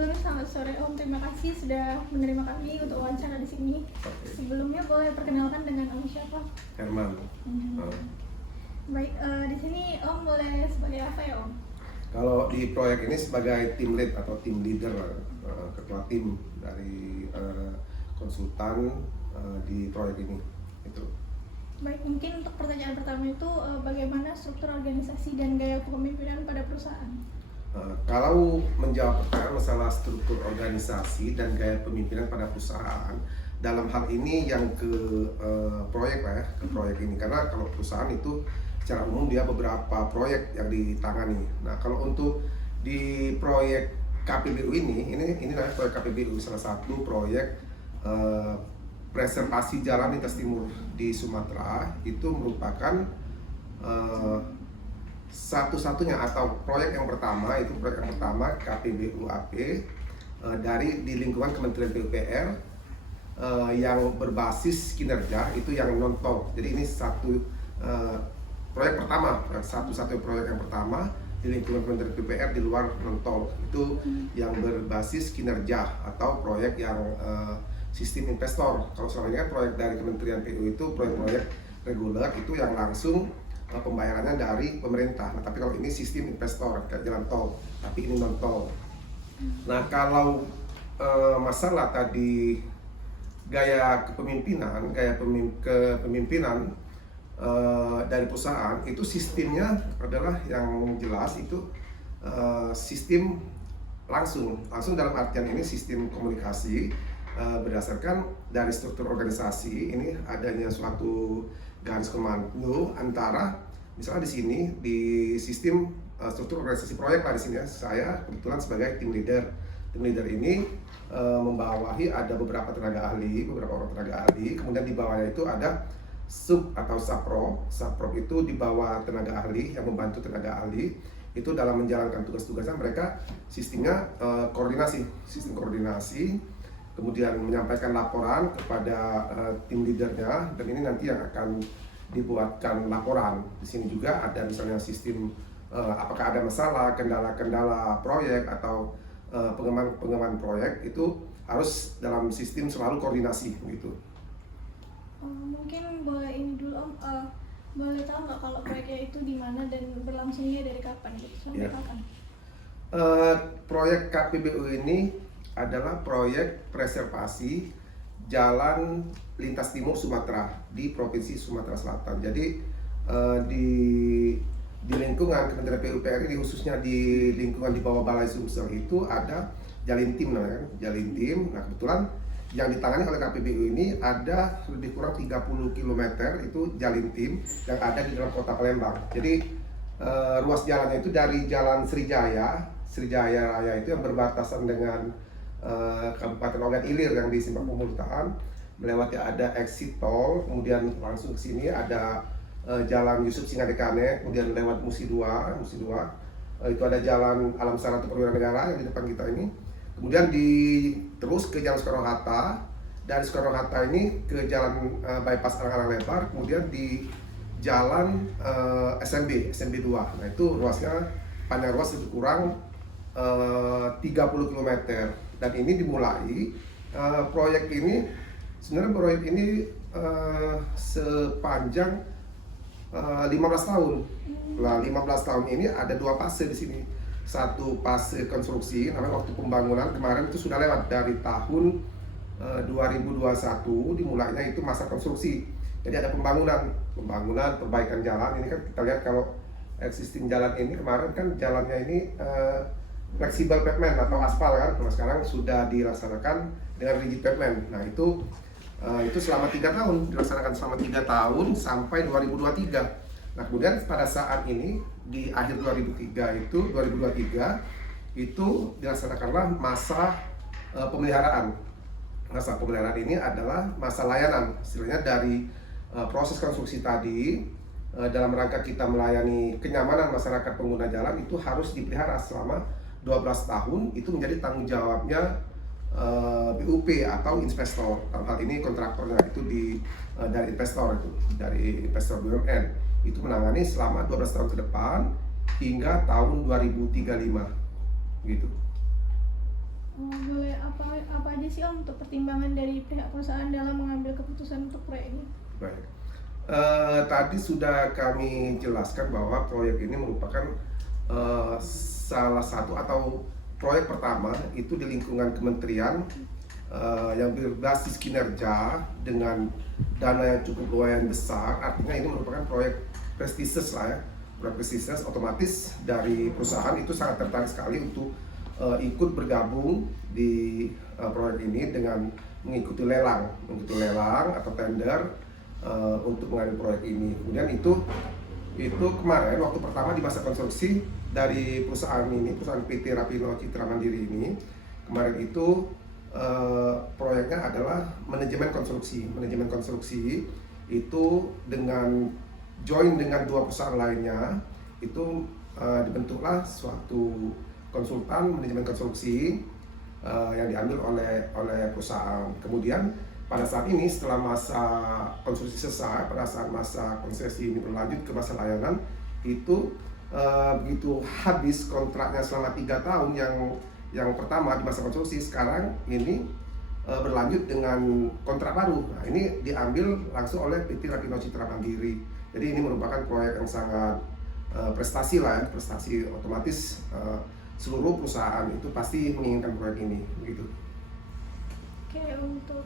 sebelumnya selamat sore Om, terima kasih sudah menerima kami untuk wawancara di sini. Sebelumnya boleh perkenalkan dengan Om siapa? Herman. Baik, di sini Om boleh sebagai apa ya Om? Kalau di proyek ini sebagai tim lead atau tim leader, ketua tim dari konsultan di proyek ini. Itu. Baik, mungkin untuk pertanyaan pertama itu bagaimana struktur organisasi dan gaya kepemimpinan pada perusahaan? Kalau menjawab pertanyaan masalah struktur organisasi dan gaya pemimpinan pada perusahaan, dalam hal ini yang ke proyek lah ya, ke proyek ini, karena kalau perusahaan itu secara umum dia beberapa proyek yang ditangani. Nah, kalau untuk di proyek KPBU ini adalah proyek KPBU, salah satu proyek preservasi jalan lintas timur di Sumatera. Itu merupakan satu-satunya atau proyek yang pertama, itu proyek yang pertama KPBUAP dari di lingkungan Kementerian PUPR yang berbasis kinerja, itu yang non tol. Jadi ini satu proyek pertama, satu-satunya proyek yang pertama di lingkungan Kementerian PUPR di luar non tol, itu yang berbasis kinerja atau proyek yang sistem investor. Kalau selama ini kan proyek dari Kementerian PU itu proyek-proyek reguler, itu yang langsung pembayarannya dari pemerintah. Nah, tapi kalau ini sistem investor kayak jalan tol, tapi ini non tol. Nah, kalau masalah tadi gaya kepemimpinan, kepemimpinan dari perusahaan, itu sistemnya adalah yang jelas itu sistem langsung dalam artian ini sistem komunikasi berdasarkan dari struktur organisasi. Ini adanya suatu garis komando antara, misalnya di sini di sistem struktur organisasi proyek lah, di sini ya, saya kebetulan sebagai tim leader. Tim leader ini membawahi ada beberapa orang tenaga ahli, kemudian di bawahnya itu ada sub atau sapro. Sapro itu di bawah tenaga ahli yang membantu tenaga ahli itu dalam menjalankan tugas-tugasnya. Mereka sistemnya sistem koordinasi, kemudian menyampaikan laporan kepada tim leadernya, dan ini nanti yang akan dibuatkan laporan. Di sini juga ada misalnya sistem apakah ada masalah, kendala-kendala proyek atau pengembangan proyek, itu harus dalam sistem selalu koordinasi gitu. Mungkin boleh ini dulu Om, boleh tahu nggak kalau proyeknya itu di mana dan berlangsungnya dari kapan gitu, sampai kapan? Proyek KPBU ini adalah proyek preservasi jalan lintas timur Sumatera di Provinsi Sumatera Selatan. Jadi di lingkungan Kementerian PUPR ini, khususnya di lingkungan di bawah Balai Sumsel itu ada Jalintim namanya, Jalintim. Nah, kebetulan yang ditangani oleh KPBU ini ada lebih kurang 30 km itu Jalintim yang ada di dalam kota Palembang. Jadi ruas jalannya itu dari Jalan Srijaya Raya itu yang berbatasan dengan Kabupaten Ogan Ilir yang di Simpang Pemulutan, melewati ada exit tol, kemudian langsung ke sini ada Jalan Yusuf Singadekane, kemudian lewat Musi 2, itu ada Jalan Alam Sana Perwira Negara yang di depan kita ini, kemudian terus ke Jalan Soekarno-Hatta, dari Soekarno-Hatta ini ke Jalan bypass Arang-Arang Lebar, kemudian di Jalan SMB 2. Nah, itu panjang ruas lebih kurang 30 km. Dan ini dimulai proyek ini sepanjang 15 tahun. Nah, 15 tahun ini ada 2 fase di sini. Satu fase konstruksi, namanya waktu pembangunan kemarin itu sudah lewat dari tahun 2021 dimulainya itu masa konstruksi. Jadi ada pembangunan perbaikan jalan. Ini kan kita lihat kalau existing jalan ini kemarin kan jalannya ini fleksibel pavement atau aspal kan. Nah, sekarang sudah dilaksanakan dengan rigid pavement. Nah, itu selama 3 tahun, dilaksanakan selama 3 tahun sampai 2023. Nah, kemudian pada saat ini di akhir 2023 itu dilaksanakanlah masa pemeliharaan. Masa pemeliharaan ini adalah masa layanan, istilahnya dari proses konstruksi tadi dalam rangka kita melayani kenyamanan masyarakat pengguna jalan itu harus dipelihara selama 12 tahun. Itu menjadi tanggung jawabnya BUP atau investor. Dalam hal ini kontraktornya itu dari investor BUMN itu menangani selama 12 tahun ke depan hingga tahun 2035 gitu. Oh, boleh apa aja sih Om untuk pertimbangan dari pihak perusahaan dalam mengambil keputusan untuk proyek ini? Baik. Tadi sudah kami jelaskan bahwa proyek ini merupakan salah satu atau proyek pertama itu di lingkungan kementerian yang berbasis kinerja dengan dana yang cukup lumayan besar. Artinya ini merupakan proyek prestisius lah ya, proyek prestisius. Otomatis dari perusahaan itu sangat tertarik sekali untuk ikut bergabung di proyek ini dengan mengikuti lelang atau tender untuk mengambil proyek ini. Kemudian itu kemarin waktu pertama di masa konstruksi dari perusahaan ini, perusahaan PT Rapino Citra Mandiri ini, kemarin itu proyeknya adalah manajemen konstruksi. Manajemen konstruksi itu dengan join dengan dua perusahaan lainnya, itu dibentuklah suatu konsultan manajemen konstruksi yang diambil oleh perusahaan. Kemudian pada saat ini setelah masa konstruksi selesai, pada saat masa konsesi ini berlanjut ke masa layanan, itu begitu habis kontraknya selama 3 tahun yang pertama di masa konstruksi, sekarang ini berlanjut dengan kontrak baru. Nah, ini diambil langsung oleh PT Rapino Citra Mandiri. Jadi ini merupakan proyek yang sangat prestasi lah ya, prestasi. Otomatis seluruh perusahaan itu pasti menginginkan proyek ini, begitu. Oke, untuk